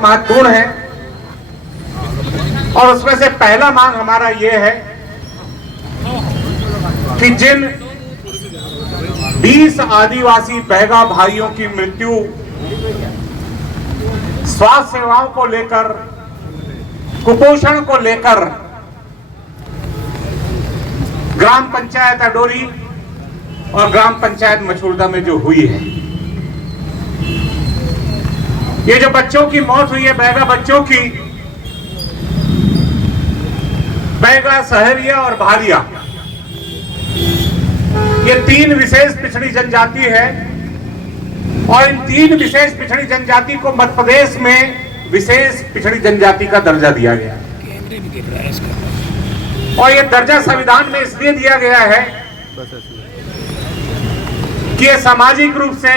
महत्वपूर्ण है और उसमें से पहला मांग हमारा यह है कि जिन 20 आदिवासी बैगा भाइयों की मृत्यु स्वास्थ्य सेवाओं को लेकर, कुपोषण को लेकर ग्राम पंचायत अडोरी और ग्राम पंचायत मछुरदा में जो हुई है, ये जो बच्चों की मौत हुई है, बैगा बच्चों की, बैगा, सहरिया और भारिया, ये 3 विशेष पिछड़ी जनजाति है और इन 3 विशेष पिछड़ी जनजाति को मध्य प्रदेश में विशेष पिछड़ी जनजाति का दर्जा दिया गया और ये दर्जा संविधान में इसलिए दिया गया है कि ये सामाजिक रूप से,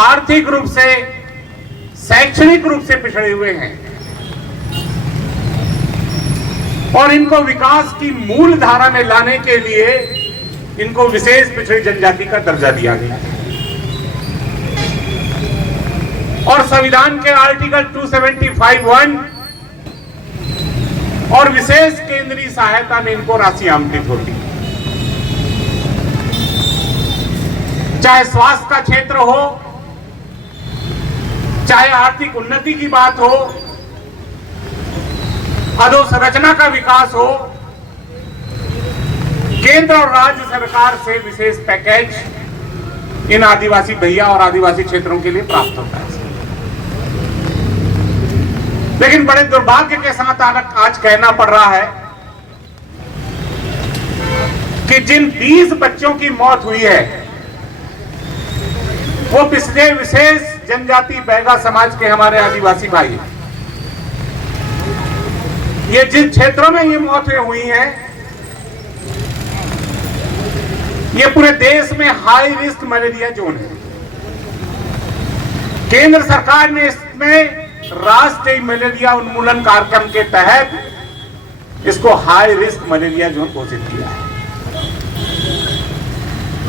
आर्थिक रूप से, शैक्षणिक रूप से पिछड़े हुए हैं और इनको विकास की मूल धारा में लाने के लिए इनको विशेष पिछड़ी जनजाति का दर्जा दिया गया और संविधान के आर्टिकल 275(1) और विशेष केंद्रीय सहायता में इनको राशि आवंटित होती है। चाहे स्वास्थ्य का क्षेत्र हो, चाहे आर्थिक उन्नति की बात हो, अधोसंरचना का विकास हो, केंद्र और राज्य सरकार से विशेष पैकेज इन आदिवासी भैया और आदिवासी क्षेत्रों के लिए प्राप्त होता है। लेकिन बड़े दुर्भाग्य के साथ आज कहना पड़ रहा है कि जिन 20 बच्चों की मौत हुई है वो पिछले विशेष जनजाति बैगा समाज के हमारे आदिवासी भाई, ये जिन क्षेत्रों में ये मौतें हुई हैं, ये पूरे देश में हाई रिस्क मलेरिया जोन है। केंद्र सरकार ने इसमें राष्ट्रीय मलेरिया उन्मूलन कार्यक्रम के तहत इसको हाई रिस्क मलेरिया जोन घोषित किया है।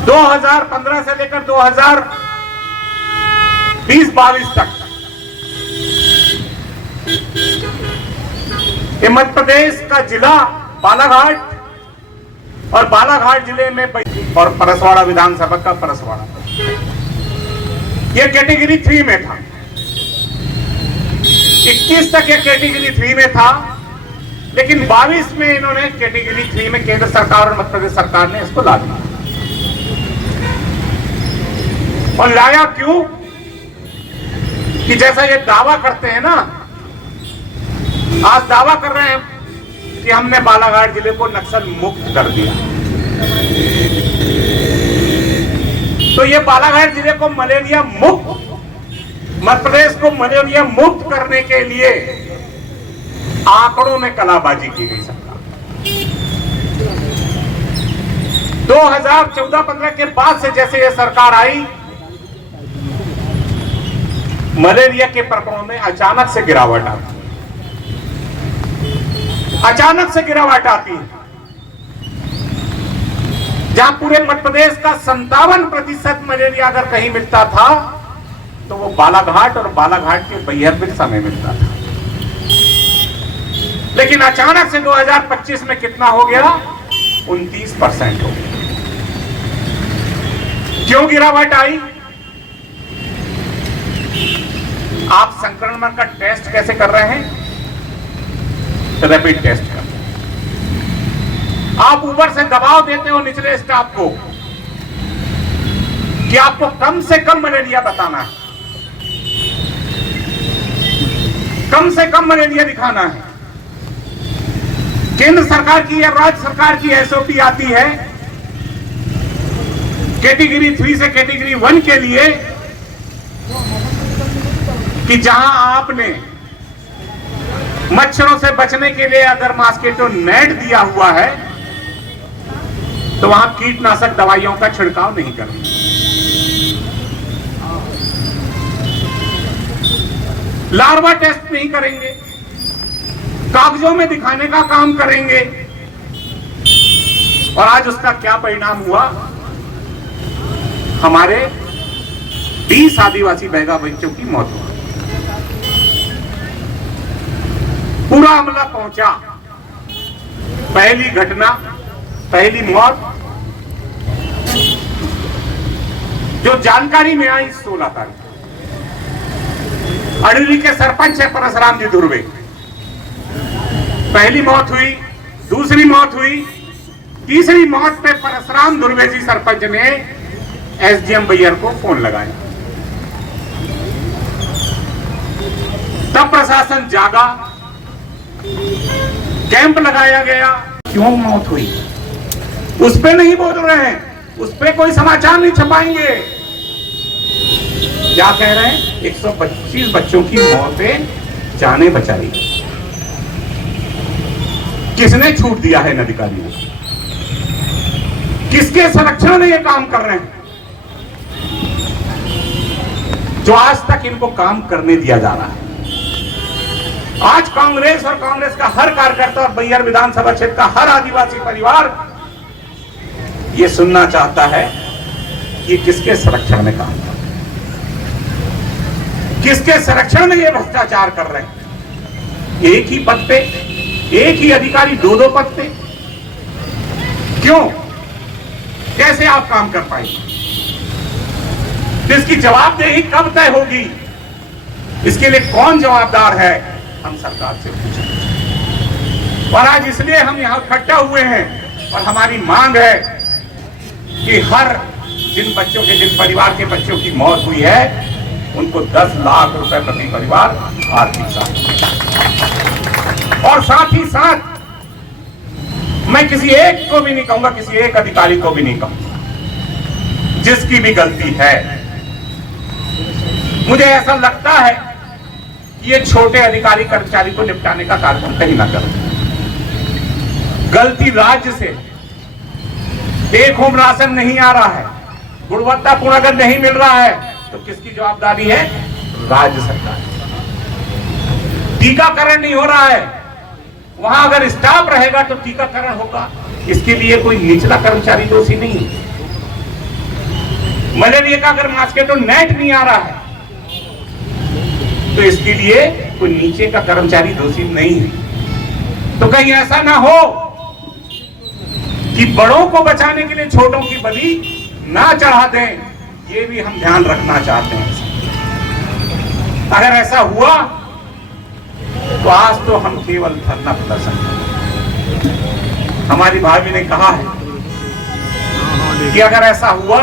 2015 से लेकर 2020-22 तक मध्य प्रदेश का जिला बालाघाट और बालाघाट जिले में और परसवाड़ा विधानसभा का परसवाड़ा, यह कैटेगरी 3 में था। 21 तक यह कैटेगरी 3 में था, लेकिन 22 में इन्होंने कैटेगरी 3 में केंद्र सरकार और मध्य प्रदेश सरकार ने इसको ला दिया। और लाया क्यों? कि जैसा ये दावा करते हैं ना, आज दावा कर रहे हैं कि हमने बालाघाट जिले को नक्सल मुक्त कर दिया, तो ये बालाघाट जिले को मलेरिया मुक्त, मध्य प्रदेश को मलेरिया मुक्त करने के लिए आंकड़ों में कलाबाजी की गई सरकार। 2014-15 के बाद से जैसे ये सरकार आई, मलेरिया के प्रकरणों में अचानक से गिरावट आती है, अचानक से गिरावट आती है। जहां पूरे मध्य प्रदेश का 57% मलेरिया अगर कहीं मिलता था तो वो बालाघाट और बालाघाट के बैहर बिरसा में मिलता था। लेकिन अचानक से 2025 में कितना हो गया? 29% हो गया। क्यों गिरावट आई? आप संक्रमण का टेस्ट कैसे कर रहे हैं? रैपिड टेस्ट करते हैं। आप ऊपर से दबाव देते हो निचले स्टाफ को कि आपको कम से कम मलेरिया बताना है, कम से कम मलेरिया दिखाना है। केंद्र सरकार की या राज्य सरकार की एसओपी आती है कैटेगरी 3 से कैटेगरी 1 के लिए कि जहां आपने मच्छरों से बचने के लिए अगर मॉस्किटो नेट दिया हुआ है तो वहां कीटनाशक दवाइयों का छिड़काव नहीं करना। लार्वा टेस्ट नहीं करेंगे, कागजों में दिखाने का काम करेंगे। और आज उसका क्या परिणाम हुआ? हमारे 20 आदिवासी बैगा बच्चों की मौत हुई। पूरा अमला पहुंचा। पहली घटना, पहली मौत जो जानकारी में आई 16 तारीख, अडुली के सरपंच है परसराम जी धुर्वे। पहली मौत हुई, दूसरी मौत हुई, तीसरी मौत पे परसराम धुर्वे जी सरपंच ने एसडीएम भैया को फोन लगाया। तब प्रशासन जागा, कैंप लगाया गया। क्यों मौत हुई उस पे नहीं बोल रहे हैं, उस पे कोई समाचार नहीं छपाएंगे। क्या कह रहे हैं? 125 बच्चों की मौतें जाने बचाई। किसने छूट दिया है इन अधिकारियों को? किसके संरक्षण में ये काम कर रहे हैं जो आज तक इनको काम करने दिया जा रहा है? आज कांग्रेस और कांग्रेस का हर कार्यकर्ता और बैहर विधानसभा क्षेत्र का हर आदिवासी परिवार ये सुनना चाहता है कि किसके संरक्षण में काम कर रहे हैं, किसके संरक्षण में ये भ्रष्टाचार कर रहे हैं। एक ही पद पे एक ही अधिकारी दो पद पे क्यों? कैसे आप काम कर पाएंगे? इसकी जवाबदेही कब तय होगी? इसके लिए कौन जवाबदार है? हम सरकार से पूछेंगे। और आज इसलिए हम यहां इकट्ठा हुए हैं और हमारी मांग है कि हर जिन बच्चों के, जिन परिवार के बच्चों की मौत हुई है उनको 10 लाख रुपए प्रति परिवार आर्थिक सहायता। और साथ ही साथ मैं किसी एक को भी नहीं कहूंगा, किसी एक अधिकारी को भी नहीं कहूंगा, जिसकी भी गलती है, मुझे ऐसा लगता है कि ये छोटे अधिकारी कर्मचारी को निपटाने का कार्यक्रम कहीं ना करो। गलती राज्य से, टेक होम राशन नहीं आ रहा है, गुणवत्तापूर्ण अगर नहीं मिल रहा है तो किसकी जवाबदारी है? राज्य सरकार। टीकाकरण नहीं हो रहा है, वहां अगर स्टाफ रहेगा तो टीकाकरण होगा। इसके लिए कोई निचला कर्मचारी दोषी नहीं है। मलेरिया का अगर मॉस्किटो नेट नहीं आ रहा है तो इसके लिए कोई नीचे का कर्मचारी दोषी नहीं है। तो कहीं ऐसा ना हो कि बड़ों को बचाने के लिए छोटों की बलि ना चढ़ा दें, ये भी हम ध्यान रखना चाहते हैं। अगर ऐसा हुआ तो आज तो हम केवल धरना प्रदर्शन करेंगे। हमारी भाभी ने कहा है कि अगर ऐसा हुआ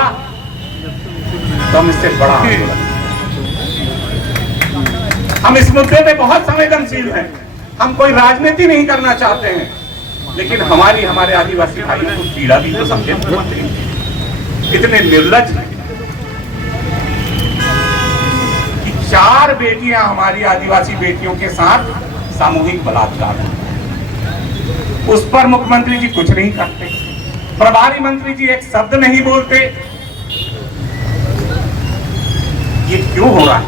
तो हम इससे बड़ा आंदोलन। हम इस मुद्दे पे बहुत संवेदनशील हैं। हम कोई राजनीति नहीं करना चाहते हैं, लेकिन हमारे आदिवासी भाइयों को पीड़ा भी तो समझे। इतने निर्लज हैं कि 4 बेटियां हमारी आदिवासी बेटियों के साथ सामूहिक बलात्कार हुआ, उस पर मुख्यमंत्री जी कुछ नहीं करते, प्रभारी मंत्री जी एक शब्द नहीं बोलते। ये क्यों हो रहा है?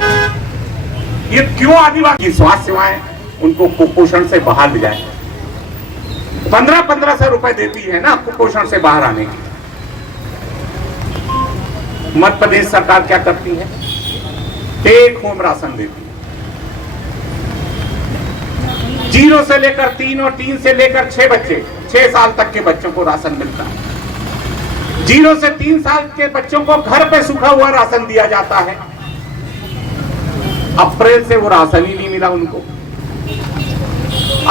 ये क्यों आदिवासी स्वास्थ्य सेवाएं उनको कुपोषण से बाहर ले जाए? 1500 रुपए देती है ना कुपोषण से बाहर आने की। मध्य प्रदेश सरकार क्या करती है? टेक होम राशन देती है। 0 से लेकर 3 और 3 से लेकर 6 बच्चे, 6 साल तक के बच्चों को राशन मिलता है। 0 से 3 साल के बच्चों को घर पे सूखा हुआ राशन दिया जाता है। अप्रैल से वो राशन ही नहीं मिला उनको।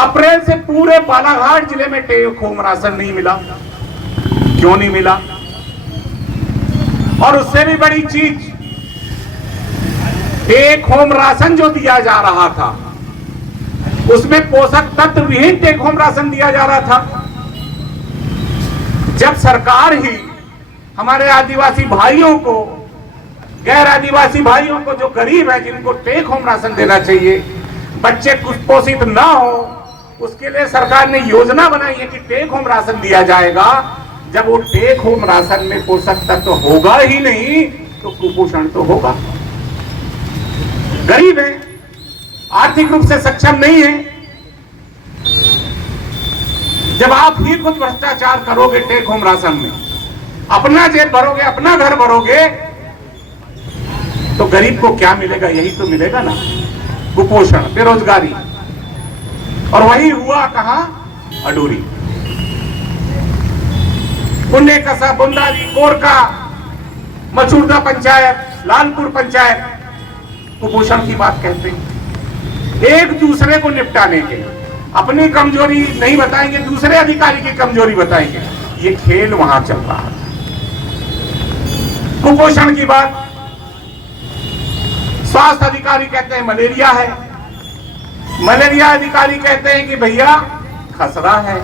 अप्रैल से पूरे बालाघाट जिले में टेक होम राशन नहीं मिला। क्यों नहीं मिला? और उससे भी बड़ी चीज, टेक होम राशन जो दिया जा रहा था उसमें पोषक तत्व विहीन टेक होम राशन दिया जा रहा था। जब सरकार ही हमारे आदिवासी भाइयों को, गैर आदिवासी भाइयों को जो गरीब है, जिनको टेक होम राशन देना चाहिए, बच्चे कुपोषित ना हो, उसके लिए सरकार ने योजना बनाई है कि टेक होम राशन दिया जाएगा। जब वो टेक होम राशन में पोषक तत्व होगा ही नहीं तो कुपोषण तो होगा। गरीब है, आर्थिक रूप से सक्षम नहीं है। जब आप ही खुद भ्रष्टाचार करोगे टेक होम राशन में, अपना जेब भरोगे, अपना घर भरोगे, तो गरीब को क्या मिलेगा? यही तो मिलेगा ना, कुपोषण, बेरोजगारी। और वही हुआ कहां? अडूरी, पुण्य कसा, बुंदाली, कोरका, मचूरदा पंचायत, लालपुर पंचायत कुपोषण की बात कहते हैं। एक दूसरे को निपटाने के लिए अपनी कमजोरी नहीं बताएंगे, दूसरे अधिकारी की कमजोरी बताएंगे। ये खेल वहां चल रहा है। कुपोषण की बात, स्वास्थ्य अधिकारी कहते हैं मलेरिया है, मलेरिया अधिकारी कहते हैं कि भैया खसरा है,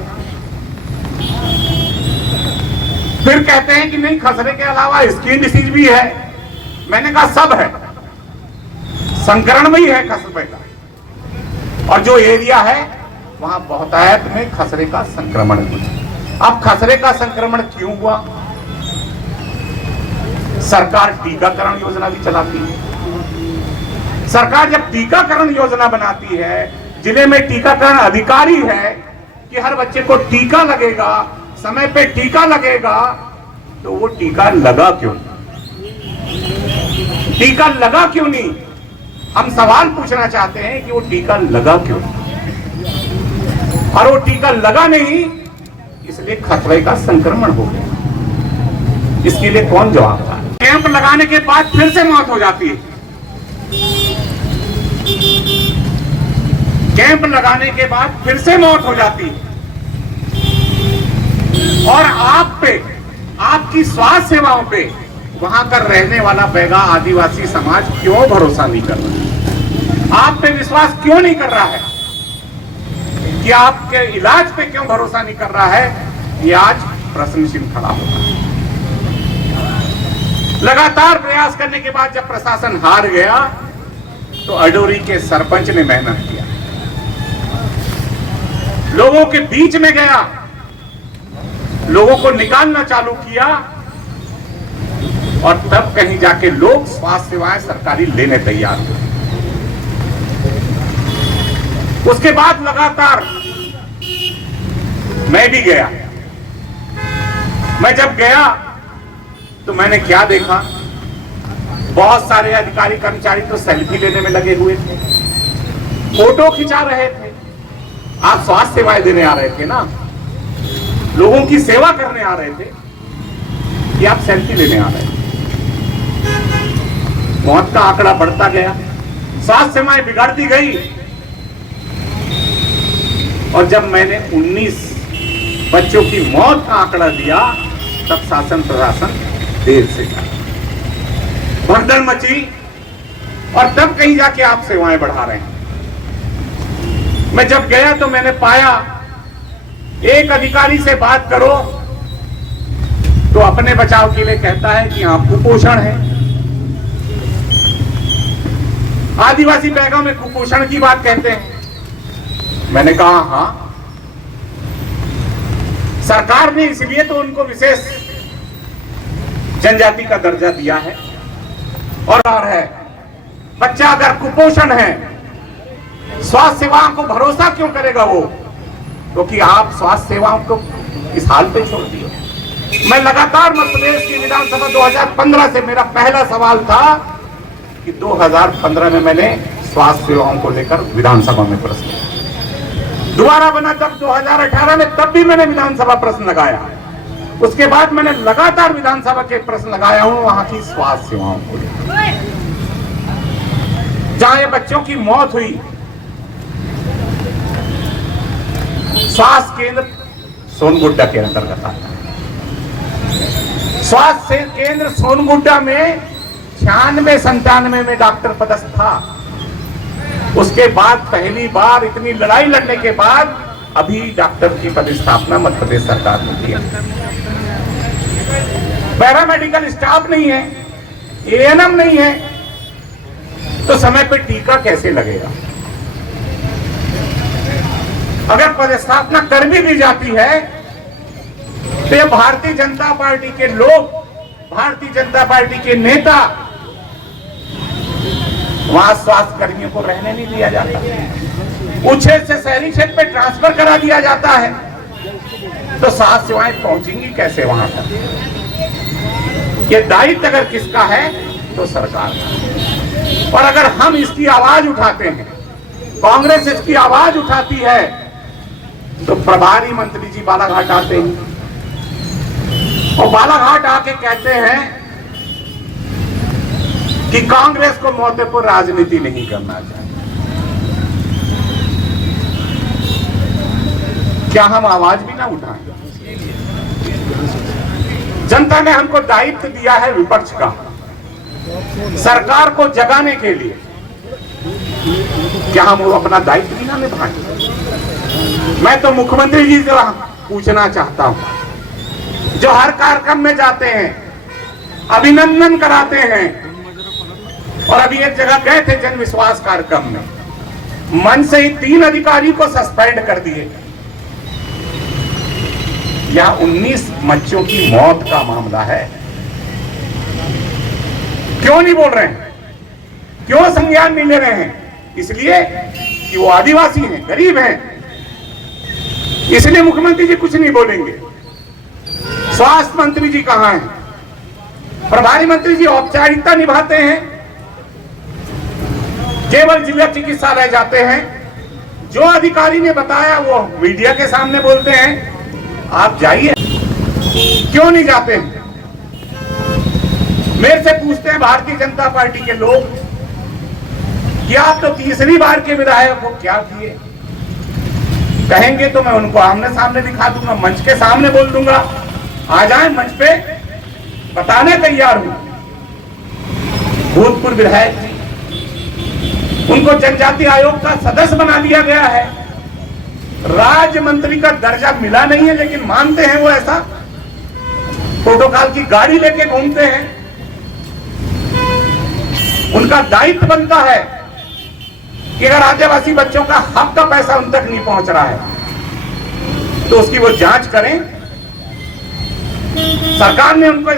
फिर कहते हैं कि नहीं खसरे के अलावा स्किन डिसीज भी है। मैंने कहा सब है, संक्रमण भी है खसरे का, और जो एरिया है वहां बहुतायत में खसरे का संक्रमण हुआ। अब खसरे का संक्रमण क्यों हुआ? सरकार टीकाकरण योजना भी चलाती है। सरकार जब टीकाकरण योजना बनाती है, जिले में टीकाकरण अधिकारी है कि हर बच्चे को टीका लगेगा, समय पे टीका लगेगा, तो वो टीका लगा क्यों? टीका लगा क्यों नहीं? हम सवाल पूछना चाहते हैं कि वो टीका लगा क्यों? और वो टीका लगा नहीं, इसलिए खतरे का संक्रमण हो गया। इसके लिए कौन जवाबदार? कैंप लगाने के बाद फिर से मौत हो जाती है। कैंप लगाने के बाद फिर से मौत हो जाती है। और आप पे, आपकी स्वास्थ्य सेवाओं पे वहां का रहने वाला बैगा आदिवासी समाज क्यों भरोसा नहीं कर रहा? आप पे विश्वास क्यों नहीं कर रहा है? कि आपके इलाज पे क्यों भरोसा नहीं कर रहा है? ये आज प्रश्न चिन्ह खड़ा होगा। लगातार प्रयास करने के बाद जब प्रशासन हार गया, तो अडोरी के सरपंच ने मेहनत किया, लोगों के बीच में गया, लोगों को निकालना चालू किया, और तब कहीं जाके लोग स्वास्थ्य सेवाएं सरकारी लेने तैयार हुए। उसके बाद लगातार मैं भी गया। मैं जब गया तो मैंने क्या देखा? बहुत सारे अधिकारी कर्मचारी तो सेल्फी लेने में लगे हुए थे, फोटो खिंचा रहे थे। आप स्वास्थ्य सेवाएं देने आ रहे थे ना, लोगों की सेवा करने आ रहे थे, कि आप सेल्फी लेने आ रहे थे। मौत का आंकड़ा बढ़ता गया, स्वास्थ्य सेवाएं बिगड़ती गई, और जब मैंने 19 बच्चों की मौत का आंकड़ा दिया, तब शासन प्रशासन देर से गया, भगदड़ मची, और तब कहीं जाके आप सेवाएं बढ़ा रहे हैं। मैं जब गया तो मैंने पाया, एक अधिकारी से बात करो तो अपने बचाव के लिए कहता है कि आप कुपोषण है। आदिवासी बैगा में कुपोषण की बात कहते हैं। मैंने कहा हां, सरकार ने इसलिए तो उनको विशेष जनजाति का दर्जा दिया है। और है, बच्चा अगर कुपोषण है, स्वास्थ्य सेवाओं को भरोसा क्यों करेगा वो? क्योंकि आप स्वास्थ्य सेवाओं को इस हाल पे छोड़ दिए। मैं लगातार मध्य प्रदेश की विधानसभा 2015 से, मेरा पहला सवाल था कि 2015 में मैंने स्वास्थ्य सेवाओं को लेकर विधानसभा में प्रश्न, दोबारा बना तब 2018 में, तब भी मैंने विधानसभा प्रश्न लगाया। उसके बाद मैंने लगातार विधानसभा के प्रश्न लगाया हूं वहां की स्वास्थ्य सेवाओं को लेकर। जहां ये बच्चों की मौत हुई, स्वास्थ्य केंद्र सोनगुड्डा के अंतर्गत आता है। स्वास्थ्य केंद्र सोनगुड्डा में 96-97 में डॉक्टर पदस्थ था। उसके बाद पहली बार इतनी लड़ाई लड़ने के बाद अभी डॉक्टर की पदस्थापना मध्य प्रदेश सरकार ने किया। पैरामेडिकल स्टाफ नहीं है, एएनएम नहीं है, तो समय पर टीका कैसे लगेगा? अगर पदस्थापना कर भी दी जाती है तो ये भारतीय जनता पार्टी के लोग, भारतीय जनता पार्टी के नेता, वहां स्वास्थ्य कर्मियों को रहने नहीं दिया जाता, उच्छेद से शहरी क्षेत्र में ट्रांसफर करा दिया जाता है, तो स्वास्थ्य सेवाएं पहुंचेंगी कैसे वहां तक? ये दायित्व अगर किसका है तो सरकार का। और अगर हम इसकी आवाज उठाते हैं कांग्रेस इसकी आवाज उठाती है तो प्रभारी मंत्री जी बालाघाट आते हैं और बालाघाट आके कहते हैं कि कांग्रेस को मौतेपुर राजनीति नहीं करना चाहिए। क्या हम आवाज भी ना उठाएं? जनता ने हमको दायित्व दिया है विपक्ष का, सरकार को जगाने के लिए। क्या हम वो अपना दायित्व भी ना निभाएं? मैं तो मुख्यमंत्री जी से पूछना चाहता हूं, जो हर कार्यक्रम में जाते हैं, अभिनंदन कराते हैं, और अभी एक जगह गए थे जन विश्वास कार्यक्रम में, मन से ही 3 अधिकारी को सस्पेंड कर दिए। यह 19 बच्चों की मौत का मामला है। क्यों नहीं बोल रहे हैं? क्यों संज्ञान नहीं ले रहे हैं? इसलिए कि वो आदिवासी हैं, गरीब हैं, इसलिए मुख्यमंत्री जी कुछ नहीं बोलेंगे। स्वास्थ्य मंत्री जी कहां हैं? प्रभारी मंत्री जी औपचारिकता निभाते हैं, केवल जिला चिकित्सालय जाते हैं। जो अधिकारी ने बताया वो मीडिया के सामने बोलते हैं, आप जाइए। क्यों नहीं जाते हैं? मेरे से पूछते हैं भारतीय जनता पार्टी के लोग कि आप तो तीसरी बार के विधायक हो, क्या किए? कहेंगे तो मैं उनको आमने सामने दिखा दूंगा, मंच के सामने बोल दूंगा, आ जाए मंच पे, बताने तैयार हूं। भूतपूर्व विधायक जी, उनको जनजाति आयोग का सदस्य बना दिया गया है, राज्य मंत्री का दर्जा मिला नहीं है, लेकिन मानते हैं वो ऐसा, प्रोटोकॉल की गाड़ी लेके घूमते हैं। उनका दायित्व बनता है कि अगर आदिवासी बच्चों का हक का पैसा उन तक नहीं पहुंच रहा है तो उसकी वो जांच करें। सरकार ने उनको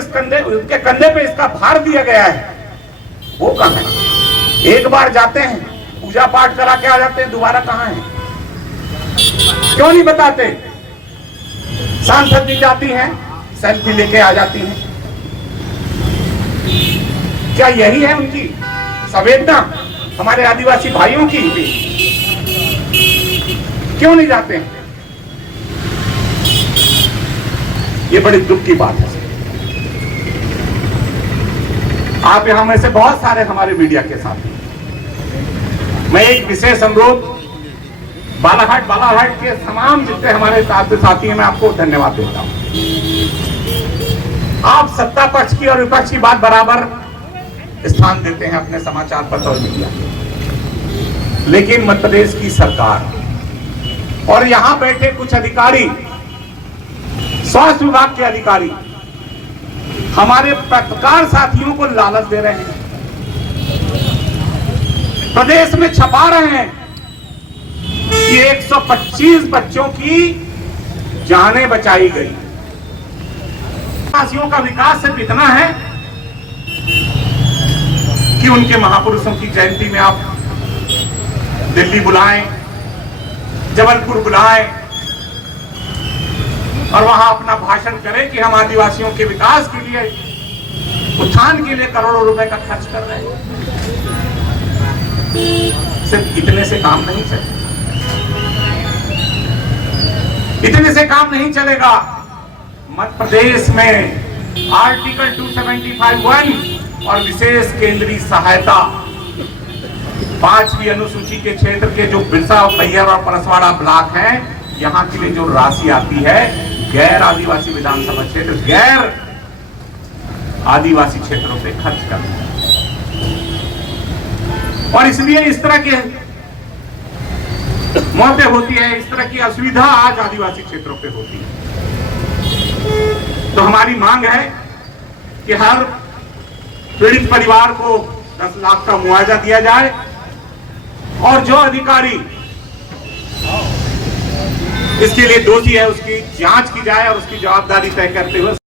उनके कंधे पे इसका भार दिया गया है, वो कहां है? एक बार जाते हैं, पूजा पाठ करा के आ जाते हैं, दोबारा कहां है? क्यों नहीं बताते? सांसद भी जाती हैं, सेल्फी लेके आ जाती हैं। क्या यही है उनकी संवेदना हमारे आदिवासी भाइयों की? क्यों नहीं जाते हैं? ये बड़ी दुख की बात है। आप यहां में से बहुत सारे हमारे मीडिया के साथ हैं। मैं एक विशेष अनुरोध बालाघाट के तमाम जितने हमारे साथी हैं, मैं आपको धन्यवाद देता हूं। आप सत्ता पक्ष की और विपक्ष की बात बराबर स्थान देते हैं अपने समाचार पत्र और मीडिया, लेकिन मध्य प्रदेश की सरकार और यहां बैठे कुछ अधिकारी, स्वास्थ्य विभाग के अधिकारी, हमारे पत्रकार साथियों को लालच दे रहे हैं, प्रदेश में छपा रहे हैं कि 125 बच्चों की जानें बचाई गई। आदिवासियों का विकास सिर्फ इतना है कि उनके महापुरुषों की जयंती में आप दिल्ली बुलाएं, जबलपुर बुलाएं और वहां अपना भाषण करें कि हम आदिवासियों के विकास के लिए, उत्थान के लिए करोड़ों रुपए का खर्च कर रहे हैं। सिर्फ इतने से काम नहीं चलेगा, इतने से काम नहीं चलेगा। मध्य प्रदेश में आर्टिकल 275(1) और विशेष केंद्रीय सहायता 5वीं अनुसूची के क्षेत्र के जो बिरसा, मैहर और परसवाड़ा ब्लॉक हैं, यहां के लिए जो राशि आती है गैर आदिवासी विधानसभा क्षेत्र, गैर आदिवासी क्षेत्रों पे खर्च करते हैं। और इसलिए इस तरह के मौतें होती है, इस तरह की असुविधा आज आदिवासी क्षेत्रों पे होती है। तो हमारी मांग है कि हर पीड़ित परिवार को 10 लाख का मुआवजा दिया जाए और जो अधिकारी इसके लिए दोषी है उसकी जांच की जाए और उसकी जवाबदारी तय करते हुए